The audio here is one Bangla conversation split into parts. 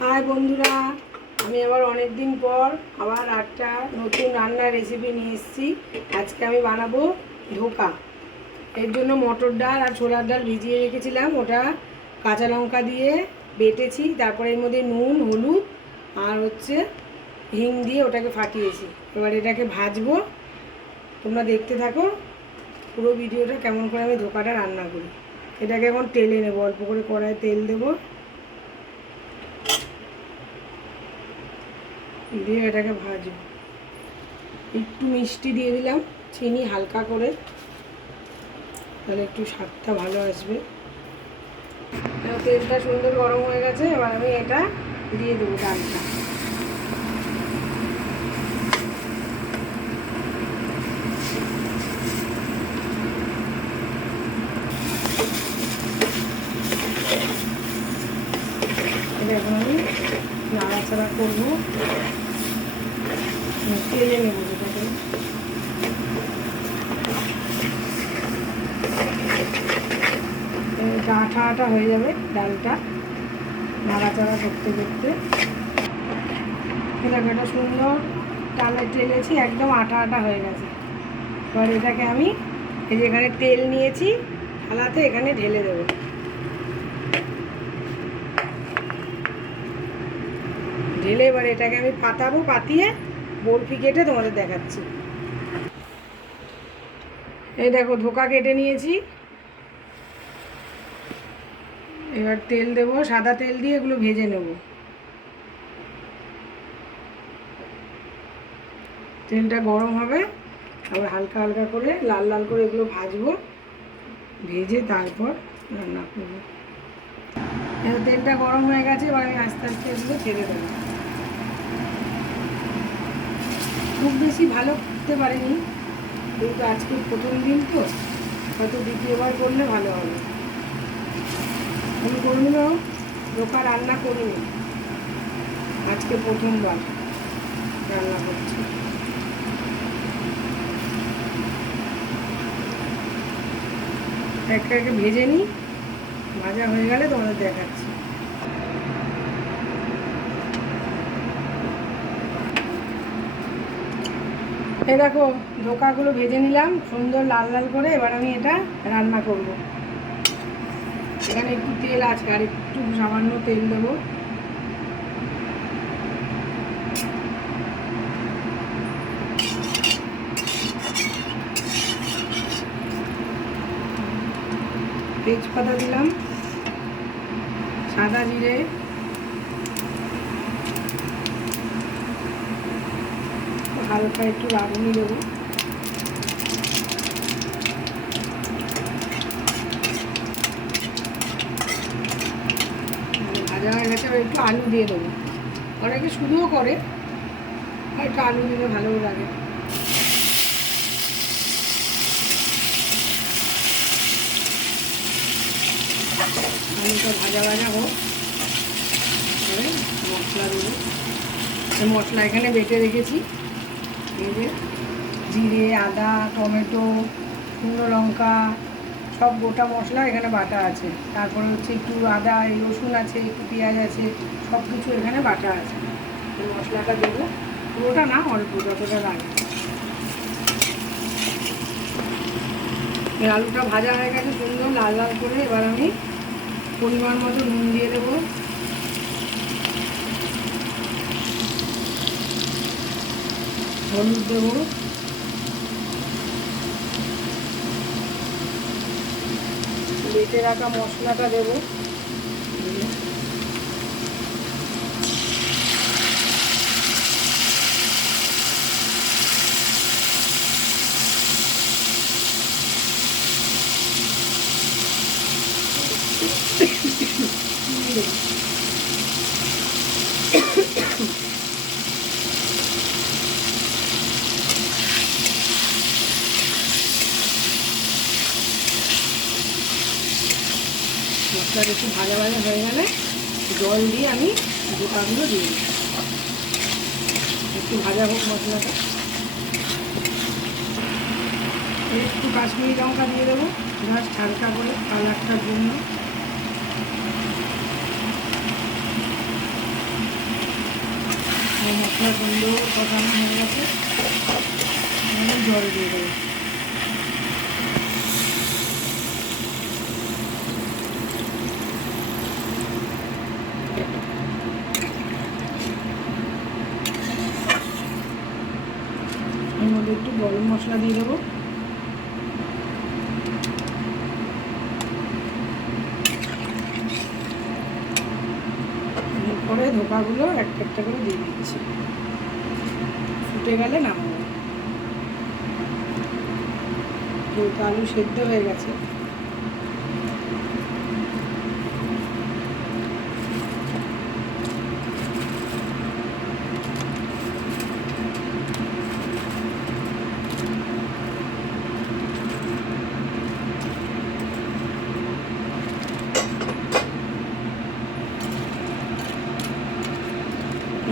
হাই বন্ধুরা, আমি আবার অনেক দিন পর আবার একটা নতুন রান্নার রেসিপি নিয়ে এসেছি। আজকে আমি বানাবো ধোকা। এর জন্য মটর ডাল আর ছোলার ডাল ভিজিয়ে রেখেছিলাম। ওটা কাঁচা লঙ্কা দিয়ে বেটেছি, তারপরে এর মধ্যে নুন, হলুদ আর হচ্ছে হিং দিয়ে ওটাকে ফাটিয়েছি। এবার এটাকে ভাজবো। তোমরা দেখতে থাকো পুরো ভিডিওটা কেমন করে আমি ধোকাটা রান্না করি। এটাকে এখন তেলে নেব, অল্প করে কড়ায় তেল দেবো। দিয়ে এটাকে ভাজবো। একটু মিষ্টি দিয়ে দিলাম, চিনি হালকা করে। তাহলে একটু স্বাদটা ভালো আসবে। তেলটা সুন্দর গরম হয়ে গেছে, এবার আমি এটা দিয়ে দেবো ডালটা। এখন আমি নাড়াচাড়া করব। তেলে নেব যেটাকে আঠা আঠা হয়ে যাবে ডালটা, নাড়াচাড়া করতে করতে। একটা সুন্দর ডালে টেলেছি একদম আঠা আঠা হয়ে গেছে। এবার এটাকে আমি এই যে এখানে তেল নিয়েছি, থালাতে এখানে ঢেলে দেবো। ঢেলে এবার এটাকে আমি পাতাবো, পাতিয়ে বরফি কেটে তোমাদের দেখাচ্ছি। এই দেখো, ধোকা কেটে নিয়েছি। এবার তেল দেবো, সাদা তেল দিয়ে এগুলো ভেজে নেব। তেলটা গরম হবে, আবার হালকা হালকা করে, লাল লাল করে এগুলো ভাজবো। ভেজে তারপর রান্না করব। তেলটা গরম হয়ে গেছে, এবার আমি আস্তে আস্তে এগুলো ছেড়ে দেবো। খুব বেশি ভালো করতে পারিনি। কিন্তু আজকে প্রথম দিন তো, হয়তো দ্বিতীয়বার করলে ভালো হবে। আমি কোনোদিনও রোকা রান্না করিনি। আজকে প্রথমবার রান্না করছি। একটা একে ভেজে নিই, ভাজা হয়ে গেলে তোমাদের দেখাচ্ছি। এই দেখো ধোকাগুলো ভেজে নিলাম, সুন্দর লাল লাল করে। এবার আমি এটা রান্না করব। এখানে একটু তেল আছে, আর একটু সামান্য তেল দেবো। তেজপাতা দিলাম, সাদা জিরে। হালকা একটু রাঁধুনি দেবো। ভাজা হয়ে গেছে একটু আলু দিয়ে দেবো। অনেকে শুধুও করে, আর একটু আলু দিলে ভালো লাগে। আলুটা ভাজা ভাজা হোক মশলা দেবো। মশলা এখানে বেটে রেখেছি। এই জিরে, আদা, টমেটো, শুকনো লঙ্কা, সব গোটা মশলা এখানে বাটা আছে। তারপরে হচ্ছে একটু আদা, এই রসুন আছে, একটু পেঁয়াজ আছে, সব কিছু এখানে বাটা আছে। এই মশলাটা দেবো। পুরোটা না, অল্প, যতটা লাগে। আলুটা ভাজা হয়ে গেছে, সুন্দর লাল লাল করে। এবার আমি পরিমাণ মতো নুন দিয়ে দেবো। হলুদ দেবো বেটে রাখা মশলাটা দেবো। মশলাটা একটু ভাজা ভাজা হয়ে গেলে জল দিয়ে আমি গোটাগুলো দিয়ে দিই একটু ভাজা হোক মশলাটা। একটু কাশ্মীরি লঙ্কা দিয়ে দেবো। জাস্ট হালকা করে কালারটার জন্য মশলা সুন্দর কষানো হয়ে গেছে। জল দিয়ে দেবো এর মধ্যে একটু গরম মশলা দিয়ে দেবো। এরপরে ধোকাগুলো একটা একটা করে দিয়ে দিচ্ছি। ফুটে গেলে নামাবো। যেহেতু আলু সেদ্ধ হয়ে গেছে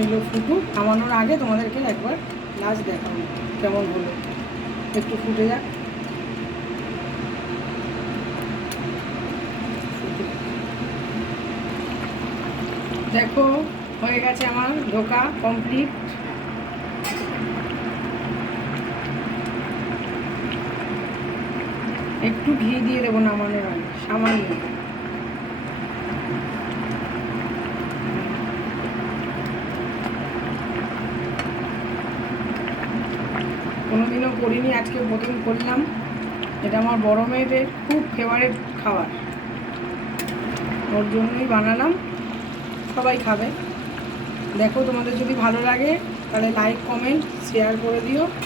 এগুলো ফুটুক নামানোর আগে তোমাদেরকে একবার লাস্ট দেখাবো, কেমন হলো। একটু ফুটে যাক। দেখো, হয়ে গেছে আমার ধোকা কমপ্লিট একটু ঘি দিয়ে দেবো নামানোর আগে সামান্য কোনোদিনও করিনি, আজকে প্রথম করলাম। এটা আমার বড় মেয়েদের খুব ফেভারেট খাবার। ওর জন্যই বানালাম। সবাই খাবে। দেখো তোমাদের যদি ভালো লাগে, তাহলে লাইক কমেন্ট শেয়ার করে দিও।